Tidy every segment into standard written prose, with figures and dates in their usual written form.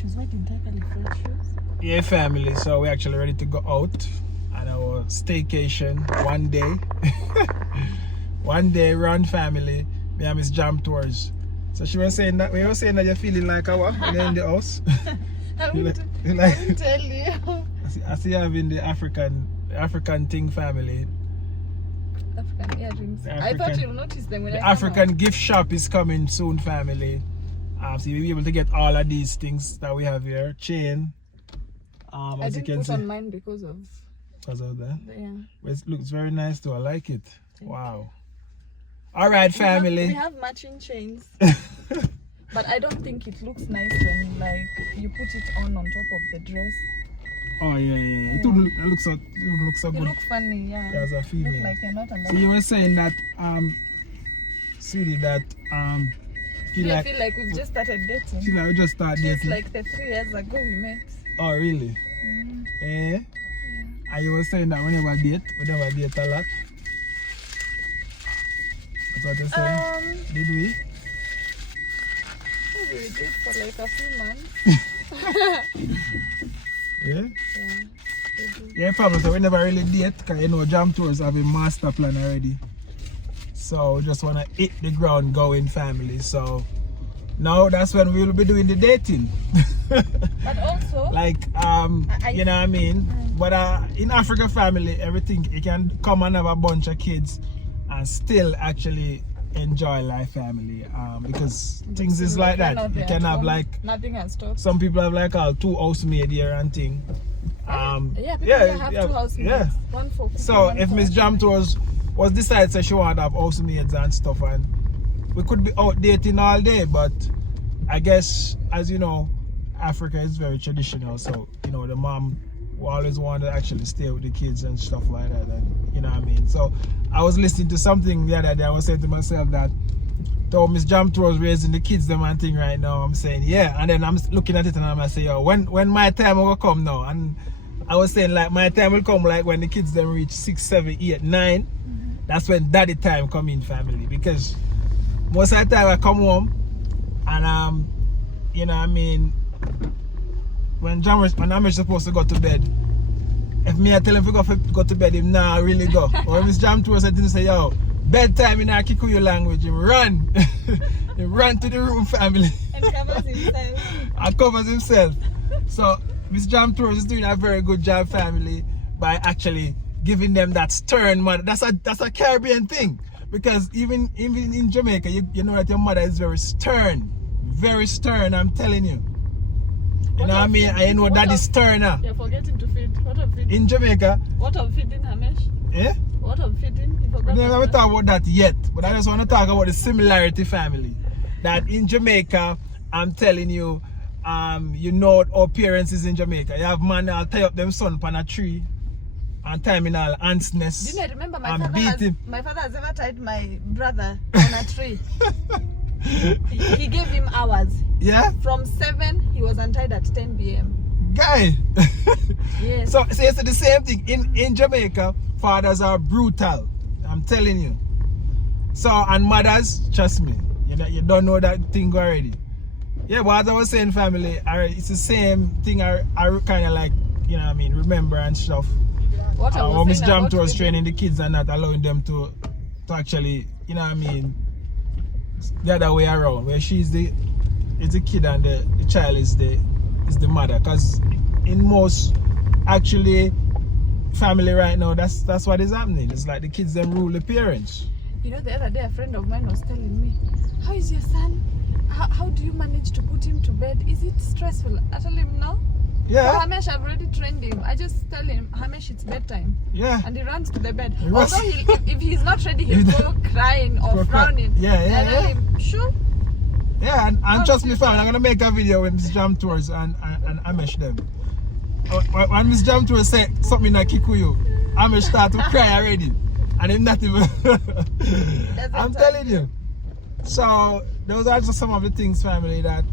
shoes. Why didn't I carry fresh shoes? Yeah, family. So we're actually ready to go out on our staycation one day. One day run family. Me and Miss Jam Tours. So she was saying that you're feeling like our when you're in the house. I won't tell you. I see you having the African thing family. African earrings. I thought you'll notice them when The I come African out. gift shop is coming soon, family. So you'll be able to get all of these things that we have here. Chain. I As you didn't can put see. on mine because of that. yeah. But it looks very nice too. I like it. Wow. All right, family. We have matching chains. But I don't think it looks nice when like you put it on top of the dress. Oh yeah. It looks so You good. look funny, yeah. As a female. Look like you're not under. So you were saying that Sweetie, that Do you feel like we've just started dating? feel like we just started Just dating. like the 3 years ago we met. Oh really? Eh? And you were saying that we never date a lot. That's what you're saying. Did we? Maybe we did for like a few months. Yeah? Yeah. We did. Yeah, probably. So we never really date because you know Jam Tours have a master plan already. So we just want to hit the ground going, family. So now that's when we will be doing the dating. But also, Like, you know what I mean? But in Africa family, everything, you can come and have a bunch of kids and still actually enjoy life, family. Because things is like that. You can have like, nothing has stopped. some people have like 2 housemaid here and thing. Yeah, people have 2 housemaids. Yeah. One for cooking, So one if for Miss Jam Tours was decided that she want to have housemaids and stuff, and we could be out dating all day, but I guess, as you know, Africa is very traditional, so you know the mom will always want to actually stay with the kids and stuff like that, and you know what I mean. So I was listening to something the other day. I was saying to myself that though Miss Jam Tours raising the kids them and thing right now, I'm saying yeah, and then I'm looking at it and I'm saying yo, when my time will come now, and I was saying like my time will come like when the kids them reach 6, 7, 8, 9. That's when daddy time come in, family, because most of the time I come home and you know what I mean, when I'm supposed to go to bed, if me I tell him to go to bed, him nah really go. Or if Miss Jam Tours said to say, yo, bedtime in our Kikuyu language, him run. He run to the room, family. And covers himself. And covers himself. So Miss Jam Tours is doing a very good job, family, by actually giving them that stern mother. That's a Caribbean thing. Because even in Jamaica, you know that your mother is very stern. Very stern, I'm telling you. You know what I mean? I know that is stern. You're forgetting to feed. What of feeding? In Jamaica. What of feeding, Hamesh? Eh? What of feeding? You forgot. We never talk about that yet. But I just want to talk about the similarity, family. That in Jamaica, I'm telling you, you know our parents is in Jamaica. You have man that'll tie up them son on a tree and tie him in all ants nest. Do you remember my father has ever tied my brother on a tree? He gave him hours. Yeah? From 7, he was untied at 10 p.m. Guy! Yes. So it's the same thing. In Jamaica, fathers are brutal. I'm telling you. So, and mothers, trust me, you don't know that thing already. Yeah, but as I was saying, family, it's the same thing. I kind of like, you know what I mean, remember and stuff. What I was Miss saying Jam about was feeding. training the kids and not allowing them to actually, you know what I mean, the other way around, where it's the kid and the child is the mother. Because in most actually family right now, that's what is happening. It's like the kids them rule the parents. You know, the other day a friend of mine was telling me, how is your son? How do you manage to put him to bed? Is it stressful? I told him no. Yeah. For Hamesh, I've already trained him. I just tell him, Hamesh, it's bedtime. Yeah. And he runs to the bed. He runs. Although if he's not ready, he'll go crying or frowning. Yeah. I tell him, sure. Yeah, and trust me, fam, I'm gonna make a video with Miss Jam Tours and Amesh them. When Miss Jam Tours say something like Kikuyu, Amesh start to cry already. And him not even I'm telling you. So those are just some of the things, family, that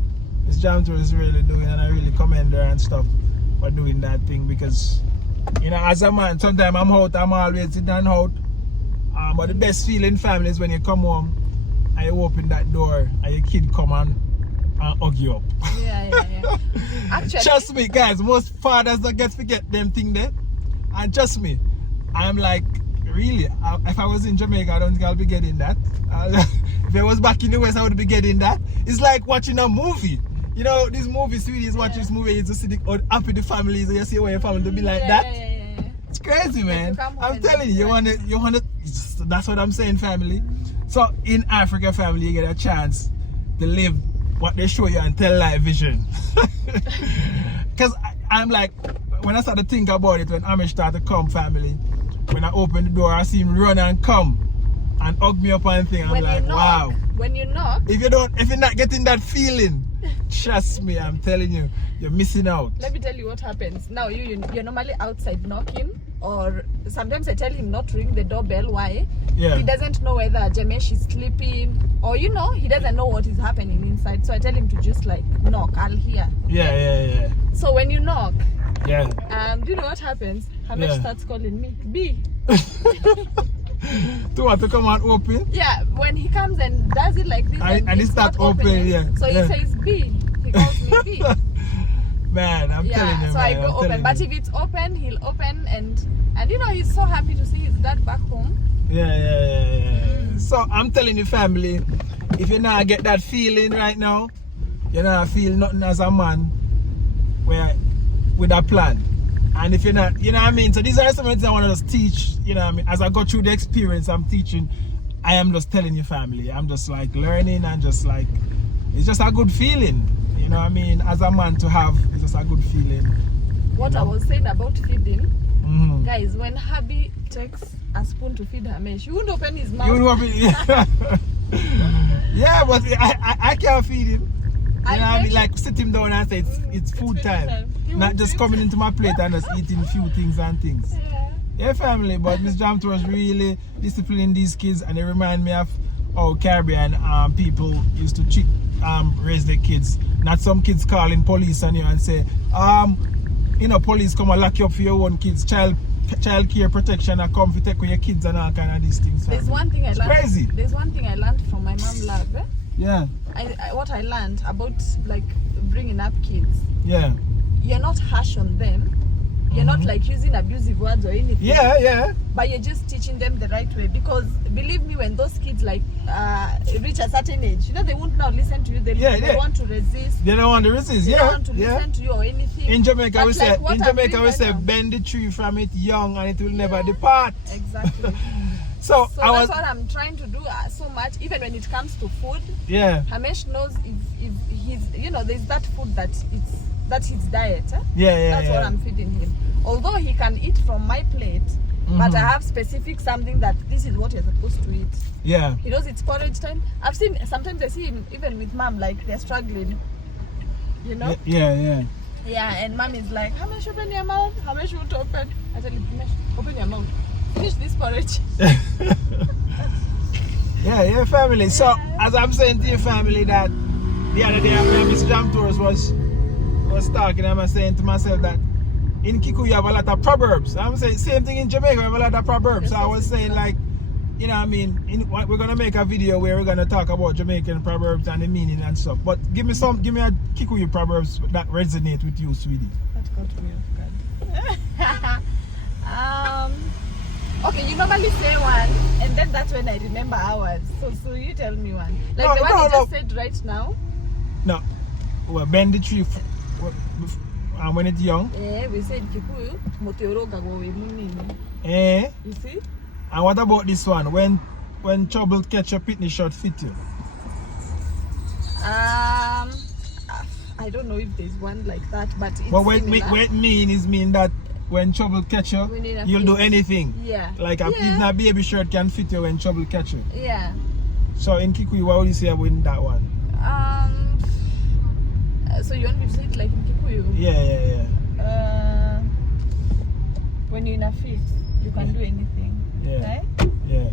Miss Jam Tours is really doing, and I really commend her and stuff for doing that thing, because you know, as a man, sometimes I'm always sitting down out. But the best feeling, family, is when you come home and you open that door and your kid come and hug you up. Yeah. Actually, trust me, guys. Most fathers don't get to get them thing there. And trust me, I'm like, really, if I was in Jamaica, I don't think I'll be getting that. If I was back in the West, I would be getting that. It's like watching a movie. You know, this movie, sweeties, watch this movie, you just see the happy the families, and you see where your family to be like that. It's crazy, man. I'm telling you, you wanna, that's what I'm saying, family. So in Africa, family, you get a chance to live what they show you and tell live vision. Because I'm like, when I start to think about it, when Amish start to come, family, when I open the door, I see him run and come and hug me up and thing. I'm like, wow. When you knock, if you're not getting that feeling, trust me, I'm telling you, you're missing out. Let me tell you what happens. Now you're normally outside knocking, or sometimes I tell him not to ring the doorbell. Why? Yeah. He doesn't know whether Jamesh is sleeping, or he doesn't know what is happening inside. So I tell him to just like knock. I'll hear. Yeah. So when you knock, yeah. do you know what happens? Hamesh starts calling me B. To what, to come and open? Yeah, when he comes and does it like this, and he starts opening, yeah. So he says B. He calls me B. Man, I'm telling you. So I go open. But if it's open, he'll open and he's so happy to see his dad back home. Yeah. So I'm telling you, family, if you not get that feeling right now, you not feel nothing as a man with a plan. And if you're not, you know what I mean? So these are some things I want to just teach, you know what I mean? As I go through the experience I'm teaching, I am just telling you, family. I'm just like learning and just like, it's just a good feeling. You know what I mean? As a man to have, it's just a good feeling. What I was saying about feeding, guys, when hubby takes a spoon to feed Hamesh, you wouldn't open his mouth. You wouldn't open it. Yeah, but I can't feed him. You know what I mean? Like sit him down and say it's food time. Not just coming into my plate and just eating a few things and things. Yeah, family, but Miss Jam was really disciplining these kids, and they remind me of how Caribbean people used to raise their kids. Not some kids calling police on you and say, police come and lock you up for your own kids, child care protection and come to take with your kids and all kind of these things. There's one thing I learned. Crazy. There's one thing I learned from my mom lab. Yeah. What I learned about like bringing up kids. Yeah. You're not harsh on them. You're not like using abusive words or anything. Yeah. But you're just teaching them the right way, because believe me, when those kids like reach a certain age, they won't now listen to you. They want to resist. They don't want to resist. They don't want to listen to you or anything. In Jamaica, we say now, bend the tree from it young and it will never depart. Exactly. So that's what I'm trying to do so much. Even when it comes to food, Hamesh knows if he's there's that food that's his diet. That's what I'm feeding him. Although he can eat from my plate, but I have specific something that this is what you're supposed to eat. Yeah. He knows it's porridge time. I've seen sometimes I see him even with mom, like they're struggling. Yeah, and mom is like, Hamesh, open your mouth. Hamesh won't open. I tell him, Hamesh, open your mouth. Finish this porridge. Yeah, family. So as I'm saying to your family that the other day Miss Jam Tours was talking, and I'm saying to myself that in Kikuyu you have a lot of proverbs. I'm saying same thing in Jamaica, we have a lot of proverbs. So I was saying like, you know what I mean, we're gonna make a video where we're gonna talk about Jamaican proverbs and the meaning and stuff. But give me a Kikuyu proverbs that resonate with you, sweetie. That got me off guard. Okay, you normally say one, and then that's when I remember ours. So you tell me one. Like the one you just said right now. No. Well, bend the tree when it's young. We said Kikuyu, Moteoroga go we munini. You see? And what about this one? When trouble catch a pitney shot fit you? I don't know if there's one like that, but it's what it mean that when trouble catch you, you'll do anything. Yeah. Like even a baby shirt can fit you when trouble catch you. Yeah. So in Kikuyu, what would you say about that one? So you want me to say it like in Kikuyu? Yeah. When you're in a fit, you can do anything. Yeah. Right? Yeah.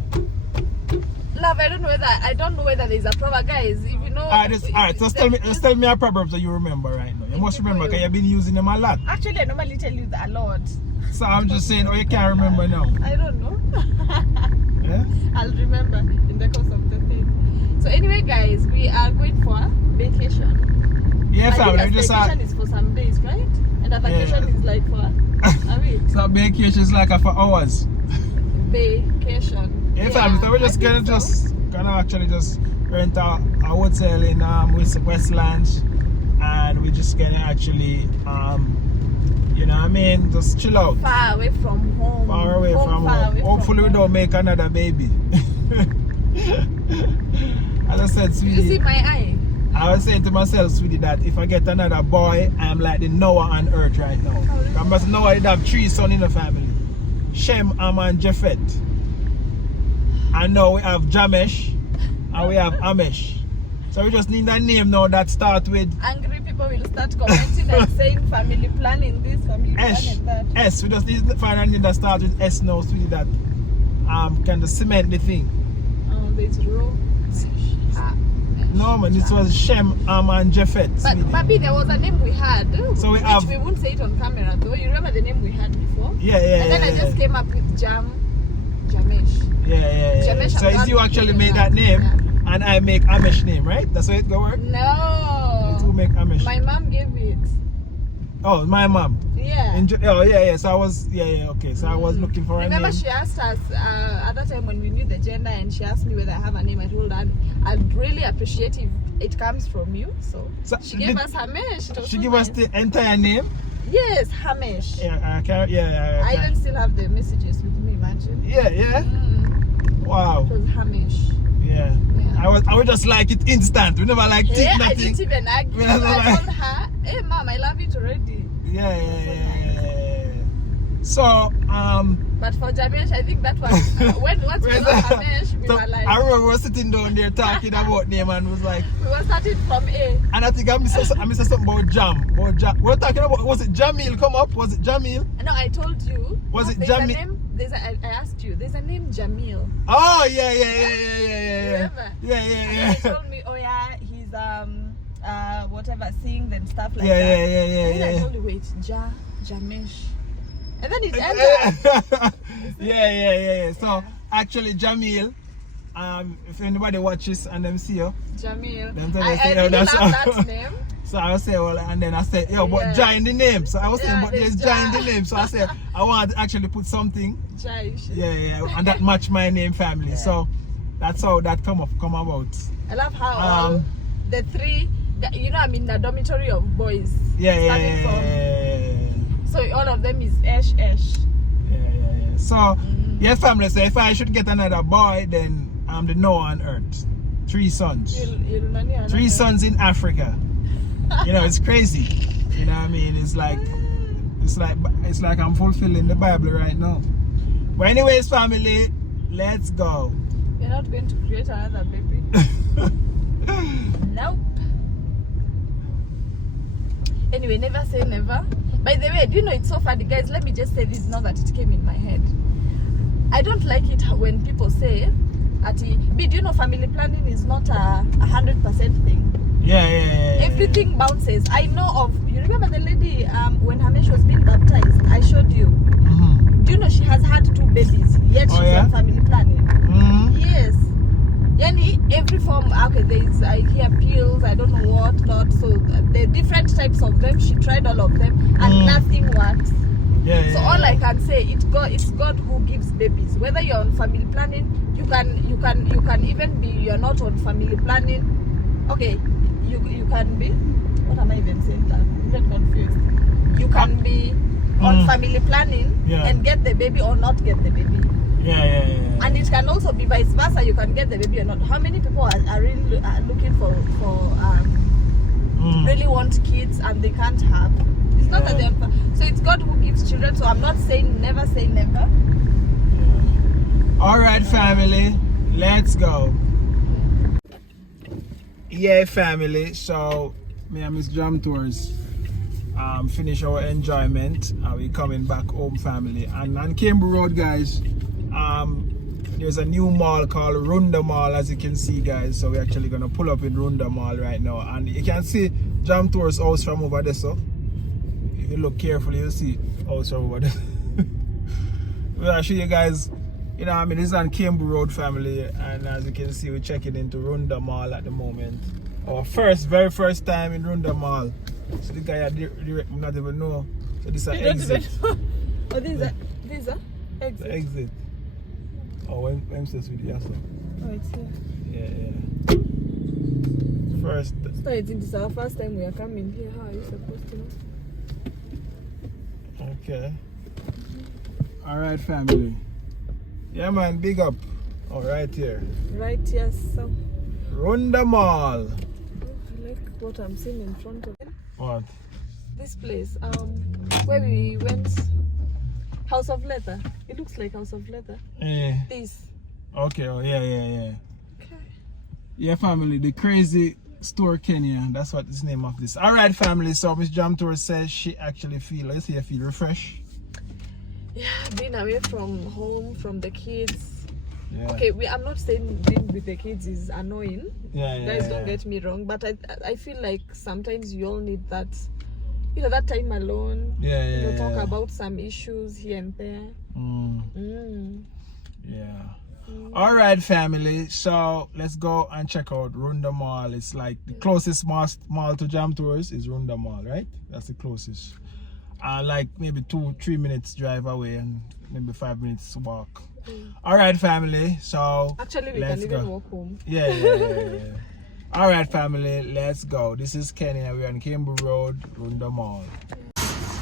Love, I don't know whether there's a proverb, guys. If you know. Alright, so tell me a proverb that you remember right now. You must remember because you've been using them a lot. Actually, I normally tell you that a lot. So I'm just saying, you can't remember now. I don't know. Yeah? I'll remember in the course of the thing. So anyway, guys, we are going for vacation. Yeah, family. Just vacation is for some days, right? And a vacation is like for a week. So vacation is like for hours. Vacation. Yeah, family. So we're just gonna actually just rent a hotel in Westlands, and we're just gonna actually you know what I mean, just chill out. Far away from home. Far away from home. Hopefully we don't make another baby. As I said, sweetie. You see my eye? I was saying to myself, sweetie, that if I get another boy, I'm like the Noah on earth right now. Because Noah did have 3 sons in the family. Shem, Ham, and Japhet. And now we have Jamesh and we have Amesh. So we just need a name now that starts with angry people will start commenting and saying family planning this, family planning that. S. We just need to find a name that starts with S now, sweetie, that kind of cement the thing. There's row. No man, it was Shem, Ham, and Japhet. But Babi, there was a name we had. So we have. We won't say it on camera though. You remember the name we had before? Yeah. And then I just came up with Jamesh. Yeah. Jamesh, so if you actually made that name, and I make Amesh name, right? That's how it go work? No. To make Amesh. My mom gave it. Oh, my mom. Yeah. Yeah. So I was, okay. So I was looking for a name. Remember she asked us at that time when we knew the gender, and she asked me whether I have a name. I told her I'd really appreciate if it comes from you. So she gave us Hamesh. She gave us the entire name? Yes, Hamesh. Yeah, I even still have the messages with me, imagine. Yeah. Wow. It was Hamesh. Yeah. I would just like it instant. We never like it. Yeah, I didn't even argue. I told her, hey mom, I love it already. Yeah. So, but for Jamesh, I think that was once we got Jamesh, we were like. I remember we were sitting down there talking about name and was like. We were starting from A. And I think I missed something about Jam. We were talking about, was it Jamil come up? Was it Jamil? No, I told you. Was it Jamil? I asked you. There's a name Jamil. Oh yeah. Remember? Yeah. And you told me, oh yeah, he's whatever, singing and stuff like that. And then I told you, wait, Jamesh. And then it ended. Yeah. So actually Jamil, if anybody watches and them see you, Jamil. I really love that name. So I say, well, and then I said, but Jai in the name. So I was saying, but there's Jai in the name. So I said, I want to actually put something. Jai. Yeah, and that match my name family. Yeah. So that's how that come about. I love how the 3, I'm in the dormitory of boys. Yeah. So all of them is Ash. Yeah. So, yeah, family. So if I should get another boy, then I'm the Noah on earth. 3 sons. 3 sons in Africa. It's crazy. You know what I mean? It's like I'm fulfilling the Bible right now. But anyways, family, let's go. You're not going to create another baby? Nope. Anyway, never say never. By the way, do you know it's so funny, guys? Let me just say this now that it came in my head. I don't like it when people say, do you know family planning is not a 100% thing? Yeah. Everything bounces. I know of, you remember the lady when Hamesh was being baptized? I showed you. Do you know she has had 2 babies, yet she's on family planning? Yes. Every form, there's, I hear pills, I don't know what, so the different types of them, she tried all of them, and nothing works. So all I can say, it's God who gives babies. Whether you're on family planning, you can even be, you're not on family planning. Okay, you can be, what am I even saying? I'm even confused. You can be on family planning and get the baby or not get the baby. Yeah. And it can also be vice versa. You can get the baby or not. How many people are really looking for really want kids and they can't have? It's not that they're, so it's God who gives children. So I'm not saying never say never. All right, family, let's go. Yeah, family. So me and Miss Jam Tours finish our enjoyment. We coming back home, family, and on Cambridge Road, guys. There's a new mall called Runda Mall, as you can see, guys. So we're actually gonna pull up in Runda Mall right now, and you can see Jam Tours house from over there. So if you look carefully, you'll see house from over there. I'll show you guys. This is on Cambridge Road, family, and as you can see, we're checking into Runda Mall at the moment. Our very first time in Runda Mall. So the guy direct me not even know. So this is an exit. Oh, this is a exit. The exit. Oh, when says with the so. Oh, it's here. Yeah. First. So I think this is our first time we are coming here. How are you supposed to know? Okay. Alright, family. Yeah, man, big up. Oh, right here. Right here, so. Runda Mall. Oh, I like what I'm seeing in front of it. What? This place, where we went, House of Leather. It looks like House of Leather. Yeah. This. Okay, oh, yeah. Okay. Yeah, family, the crazy store Kenyan. That's what is the name of this. Alright, family, so Miss Jam Tour says she actually feel refreshed. Yeah, being away from home, from the kids. Yeah. Okay, I'm not saying being with the kids is annoying. Yeah. Guys, don't get me wrong, but I feel like sometimes you all need that, that time alone. Yeah. Talk about some issues here and there. Yeah. All right, family. So let's go and check out Runda Mall. It's like the closest mall to Jam Tours is Runda Mall, right? That's the closest. Like maybe 2-3 minutes drive away and maybe 5 minutes walk. All right, family. So actually, we can even walk home. Yeah. All right, family. Let's go. This is Kenya. We're on Kimber Road, Runda Mall.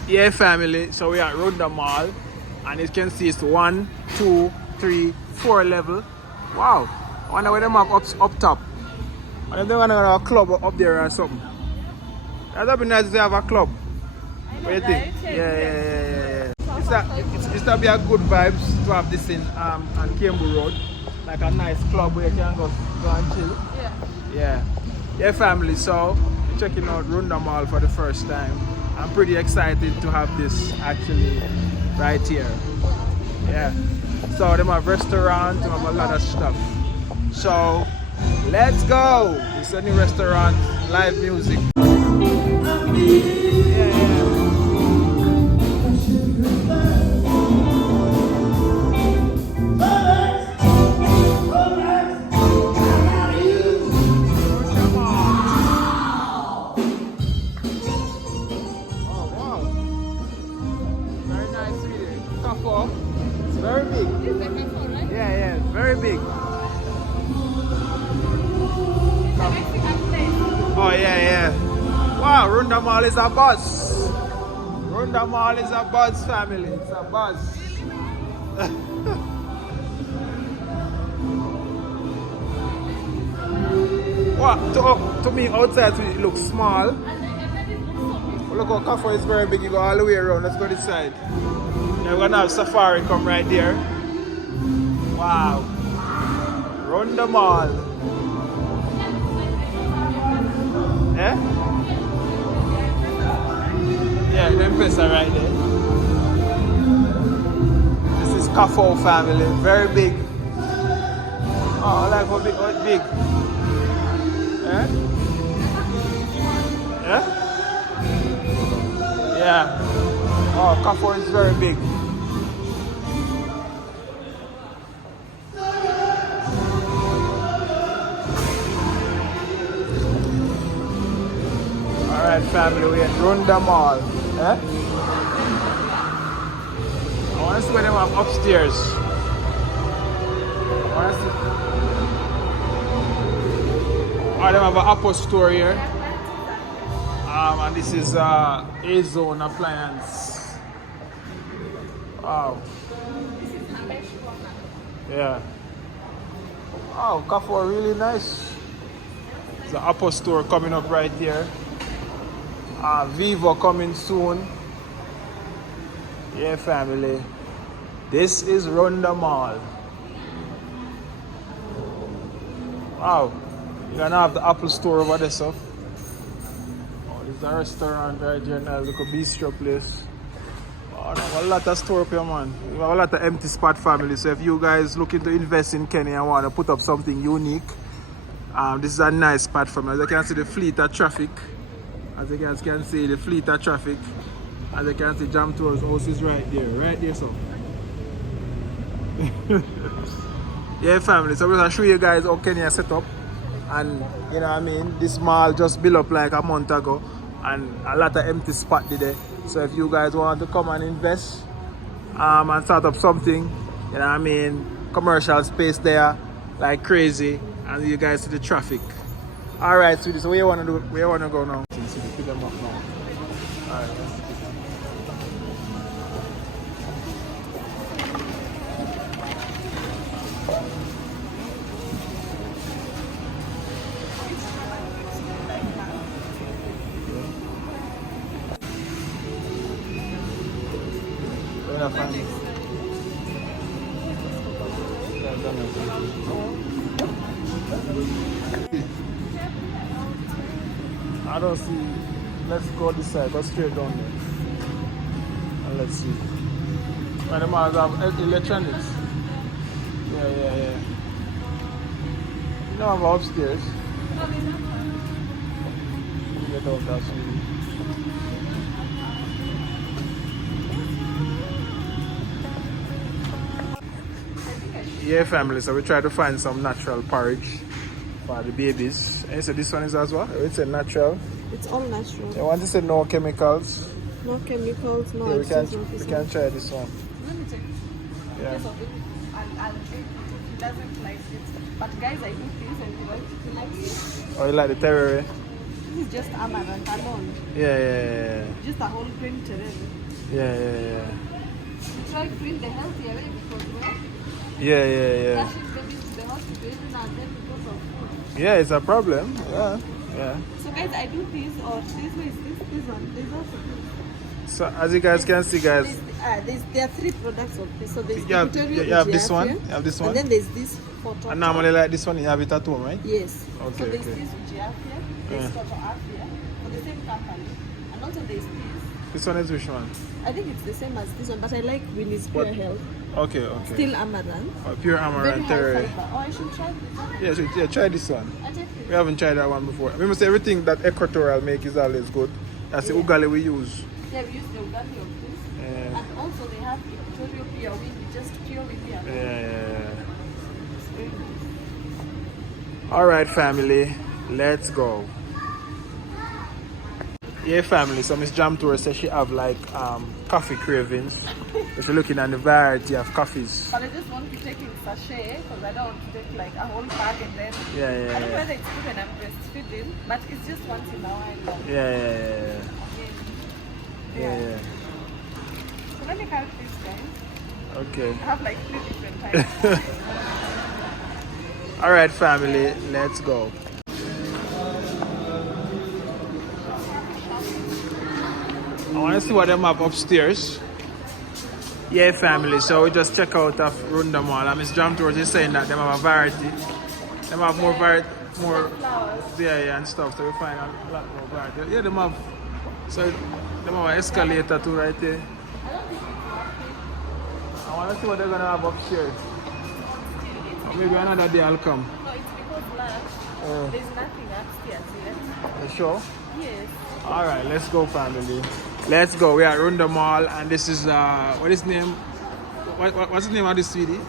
Yeah, family. So we're at Runda Mall, and you can see it's 1, 2, 3, 4 level. Wow. I wonder where them have up top. I think they're gonna have a club up there or something. That'd be nice if they have a club. What do you think? Yeah. It's to be a good vibes to have this in on Kimber Road. Like a nice club where you can go and chill. Yeah, family. So we're checking out Runda Mall for the first time. I'm pretty excited to have this actually right here. Yeah. So they have restaurant, they have a lot of stuff. So let's go. It's a new restaurant, live music. Very big. This is the castle, right? Yeah, very big. It's a Mexican place. Oh, yeah. Wow, Runda Mall is a buzz. Runda Mall is a buzz, family. It's a buzz. Wow, to me, outside it looks small. Look how Kaffa is very big. You go all the way around. Let's go this side. Now we're gonna have Safari come right there. Wow. Runda Mall. Eh? Yeah, the Empress are right there. This is Kaffa family. Very big. Oh, I like how big. Eh? Yeah? Yeah. Oh, Kaffa is very big. Alright, family, we're at Runda Mall. Eh? I want to see what them have upstairs. They have an Apple store here. And this is A-Zone appliance. Wow. Yeah. Wow, Kaffa really nice. There's an Apple store coming up right here. Vivo coming soon. Yeah, family. This is Runda Mall. Wow. You're gonna have the Apple store over there, so. Oh, there's a restaurant right here now. Look a bistro place. Oh, no, a lot of store up here, man. We have a lot of empty spot, family. So if you guys looking to invest in Kenya and want to put up something unique, this is a nice spot for me. As you can see the fleet of traffic. As you guys can see the fleet of traffic. As you can see Jam Tours house is right there, so. Yeah, family. So we're gonna show you guys how Kenya set up. And you know what I mean, this mall just built up like a month ago, and a lot of empty spot there. So if you guys want to come and invest and start up something, you know what I mean, commercial space there like crazy, and you guys see the traffic. Alright, sweetie, so where you wanna do? Where you wanna go now? Pick them up now. Alright. I don't see. Let's go this side. Go straight down there. And let's see. But the malls have electronics. Yeah. You don't have upstairs. Get out that street. Yeah, family, so we try to find some natural porridge for the babies. And you said this one is as well? It's a natural? It's all natural. You want to say no chemicals? No chemicals, no. Yeah, we can try this one. Let me check. Yeah. I'll check it. He doesn't like it. But guys, I do this and he likes it. Oh, you like the terere? This is just amaranth alone. Yeah. Just a whole grain terere. Yeah. We try to bring the healthier way because Yeah. rushing babies to the hospital and then because of food. Yeah, it's a problem. Yeah. So guys, I do this or this way is this one. There's also this. So as you guys can see, guys, There are 3 products of this. So there's you have this one, you have this one, and then there's this photo. and normally like this one you have it at home, right? Yes. Okay, So there's okay. this Ujiafia, there's Toto Afia, for the same company, and also there's this. This one is which one? I think it's the same as this one, but I like Winnie's Pure Health. Okay. Still amaranth. Pure Very amaranth high terere. fiber. Oh, I should try this one. Yeah, try this one. I take it. We haven't tried that one before. Remember, say everything that Equatorial make is always good. That's the ugali we use. Yeah, we use the ugali of this. Yeah. And also they have Equatorial Pure Wheat, just pure with here. Yeah. All right, family, let's go. Yeah, family. So Miss Jam Tour says she have like coffee cravings. If you're looking at the variety of coffees. But I just want to take in sachet because I don't want to take like a whole bag and then. I don't know whether it's good when I'm breastfeeding, but it's just once in a while. Yeah. So let me count this, guys. Okay. I have like 3 different types. All right, family, let's go. I want to see what them have upstairs. Yeah, family, so we just check out of Runda Mall. And Miss Jam Tour is saying that they have a variety. They have more variety, more and stuff. So we find a lot more variety. Yeah, they have. So they have an escalator too right there. I want to see what they're gonna have upstairs. Or maybe another day I'll come. No, it's because there's nothing upstairs yet. You sure? Yes. All right, let's go, family. Let's go. We are at Runda Mall, and this is what is name? What's the name of this sweetie?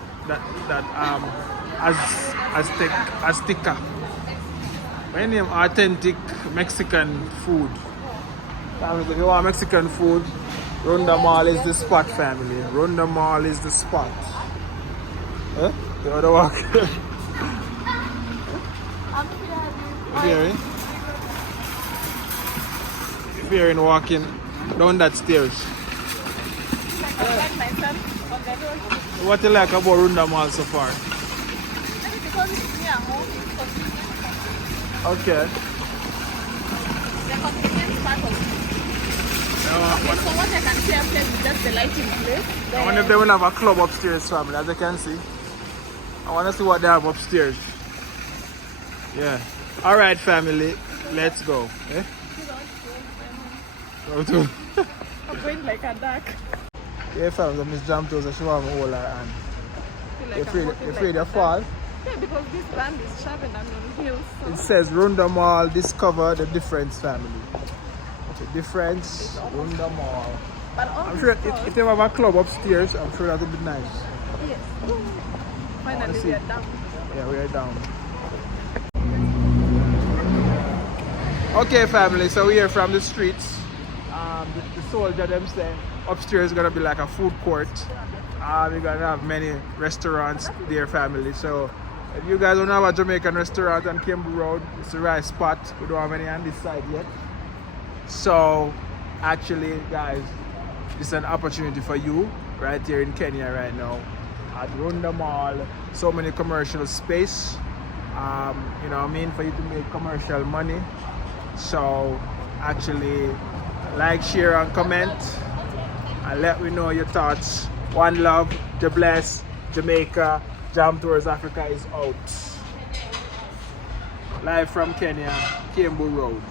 Azteca. My name authentic Mexican food. Family, if you want Mexican food, Runda Mall is the spot, family. Runda Mall is the spot. Huh? You want to walk? If you're in walking down that stairs. What do you like about Runda Mall so far? Because it's near home, it's convenient. Okay. The convenience part of it. So what I can see upstairs is just the lighting place. I wonder if they will have a club upstairs, family, as you can see. I want to see what they have upstairs. Yeah. All right, family, let's go. Eh? I'm going like a duck. Yeah, family, Miss Jam Toes, she want to hold her hand. You're afraid you fall? Yeah, because this land is sharp and I'm on hills. So. It says Runda Mall, discover the difference, family. The difference, Runda Mall. But I'm sure if they have a club upstairs, I'm sure that would be nice. Yes. Finally, we are down. Yeah, we are down. Okay, family, so we're here from the streets. The soldier them say upstairs is gonna be like a food court. We're gonna have many restaurants there, family. So if you guys don't have a Jamaican restaurant on Kimber Road, it's the right spot. We don't have any on this side yet. So actually, guys, this is an opportunity for you right here in Kenya right now at Runda Mall. So many commercial space. You know what I mean, for you to make commercial money. So actually, like, share and comment and let me know your thoughts. One love, the bless, Jamaica, Jam Tours Africa is out. Live from Kenya, Kimber Road.